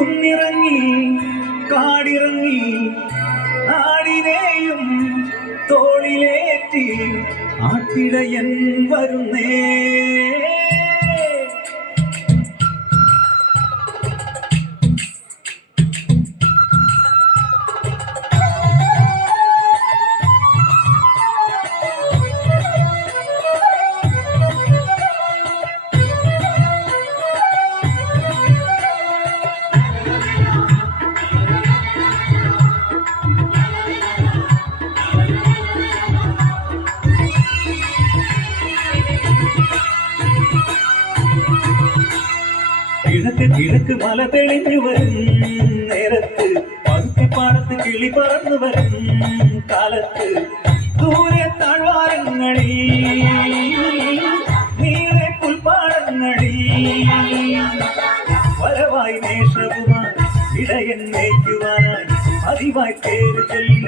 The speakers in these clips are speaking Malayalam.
കുന്നിറങ്ങി കാടിറങ്ങി നാടിനെയും തോളിലേറ്റി ആട്ടിടയൻ വരുന്നേ. കിഴക്ക് കിഴക്ക് മല തെളിഞ്ഞു വരും നേരത്ത് പതുക്കെ പാടത്ത് കിളി പറന്നു വരും കാലത്ത് ദൂരെ താഴ്വാരങ്ങളിൽ നീളെ പുൽപ്പാടങ്ങളിൽ വരവായി നേഷവുമായി ഇടയൻ മേയ്ക്കുവാനായി പതിവായി പേര് ചൊല്ലി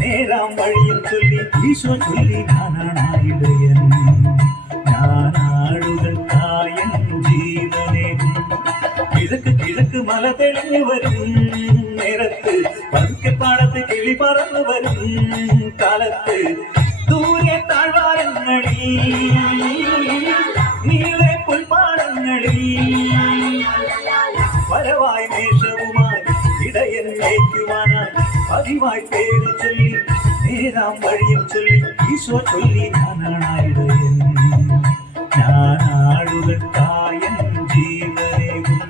നേരാം വഴിയും ചൊല്ലി ഈശോ ചൊല്ലി ഞാനായിടയൻ ഞാനാടുകൾ കായൻ ജീവനേകും. കിഴക്ക് കിഴക്ക് മല തെളിഞ്ഞു വരും നേരത്ത് പതുക്കെ പാടത്ത് കിളി പറന്നു വരും കാലത്ത് ദൂരെ താഴ്വാരങ്ങളിൽ നീളെ പുൽപ്പാടങ്ങളിൽ വരവായി മേഷവുമായി ഇടയൻ മേയ്ക്കുവാനായി പതിവായി പേര് ചൊല്ലി നേരാം വഴിയും ചൊല്ലി ഈശോ ചൊല്ലി ഞാനായിടയൻ ഞാനാടുകൾ കായൻ ജീവനേകും.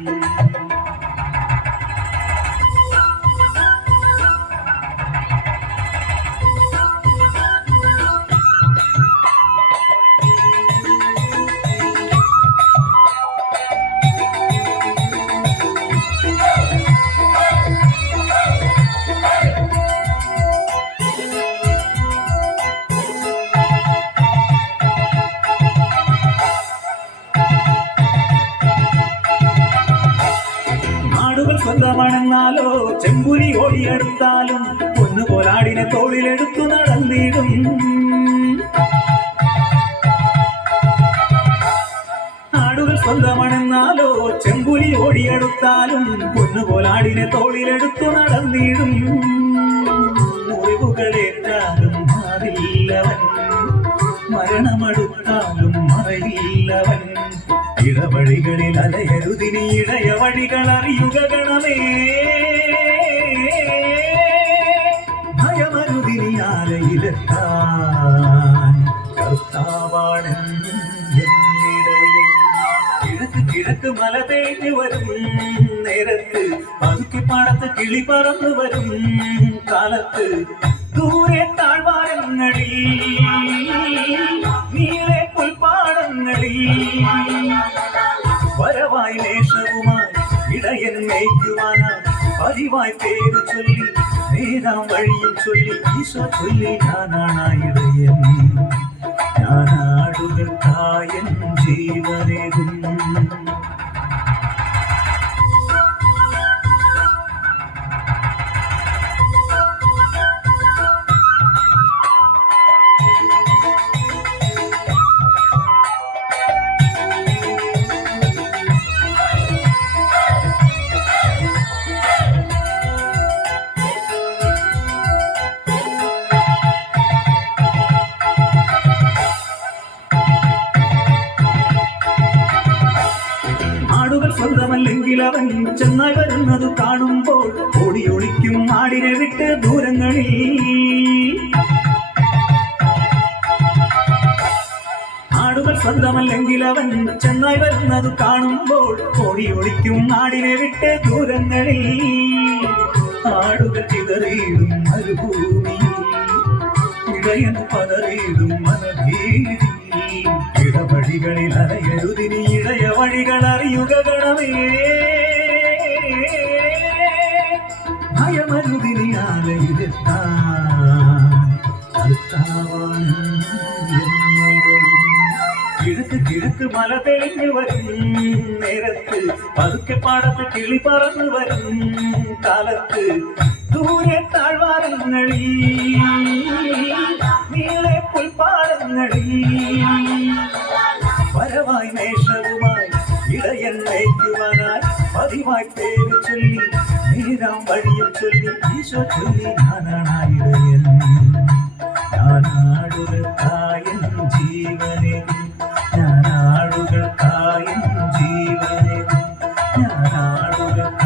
സ്വന്തമാണെന്നാലോ ചെമ്പുരി ഓടിയെടുത്താലും പൊന്നുപോലാടിനെ തോളിലെടുത്തു നടന്നിടും. നാടുകൾ സ്വന്തമാണെന്നാലോ ചെമ്പുരി ഓടിയെടുത്താലും പൊന്നുപോലാടിനെ തോളിലെടുത്തു നടന്നിടും. മുറിവുകളേറ്റാലും മാറില്ലവൻ മരണമെടുത്താലും മറയില്ലവൻ. ഇടവഴികളിൽ അലയരുതിനി ഇടയ വഴികൾ അറിയുക ഗണമേ. ഭയമരുതിനി ആലയിലെത്താൻ കർത്താവാണെന്നും എന്നിടയൻ. കിഴക്ക് കിഴക്ക് മല തേഞ്ഞു വരും നേരത്ത് പതുക്കെ പാടത്ത് കിളി പറന്നു വരും കാലത്ത് ദൂരെ താഴ്വാരങ്ങളിൽ നീളെ പുൽപ്പാടങ്ങളിൽ വരവായി നേഷവുമായി ഇടയൻ മേയ്ക്കുവാനായി പതിവായി പേര് ചൊല്ലി നേരാം വഴിയും ചൊല്ലി ഈശോ ചൊല്ലി ഞാനായിടയൻ ഞാനാടുകൾ കായൻ ജീവനേകും. സ്വന്തമല്ലെങ്കിൽ അവൻ ചെന്നായി വരുന്നത് കാണുമ്പോൾ ഓടിയൊളിക്കും ആടിനെ വിട്ട് ദൂരങ്ങളിൽ. ആടുകൾ സ്വന്തമല്ലെങ്കിൽ അവൻ ചെന്നായി വരുന്നത് കാണുമ്പോൾ ഓടിയൊളിക്കും ആടിനെ വിട്ട് ദൂരങ്ങളിൽ. ആടുകൾ ചിതറിയിടും മരുഭൂമി ഇടയൻ പതറിയിടും മനഭീതി. ഇടവഴികളിൽ അലയരുതിനി ഇടയ വഴികൾ അറിയുക ഗണമേ. ഭയമരുതിനി ആലയിലെത്താൻ കിഴക്ക് കിഴക്ക് മല തെളിഞ്ഞു വരും നേരത്ത് പതുക്കെ പാടത്ത് കിളി പറന്നു വരും കാലത്ത് ദൂരെ താഴ്വാരങ്ങളിൽ നീളെ പുൽപ്പാടങ്ങളിൽ വരവായി മേഷവുമായി ഇടയൻ മേയ്ക്കുവാനായി പതിവായി പേര് ചൊല്ലി നേരാം വഴിയും ചൊല്ലി ഈശോ ചൊല്ലി ഞാനാണായിടയൻ ഞാനാടുകൾക്കായൻ ജീവനെ ഞാനാടുകൾക്കായൻ ജീവനെ ഞാനാടുകൾക്കായൻ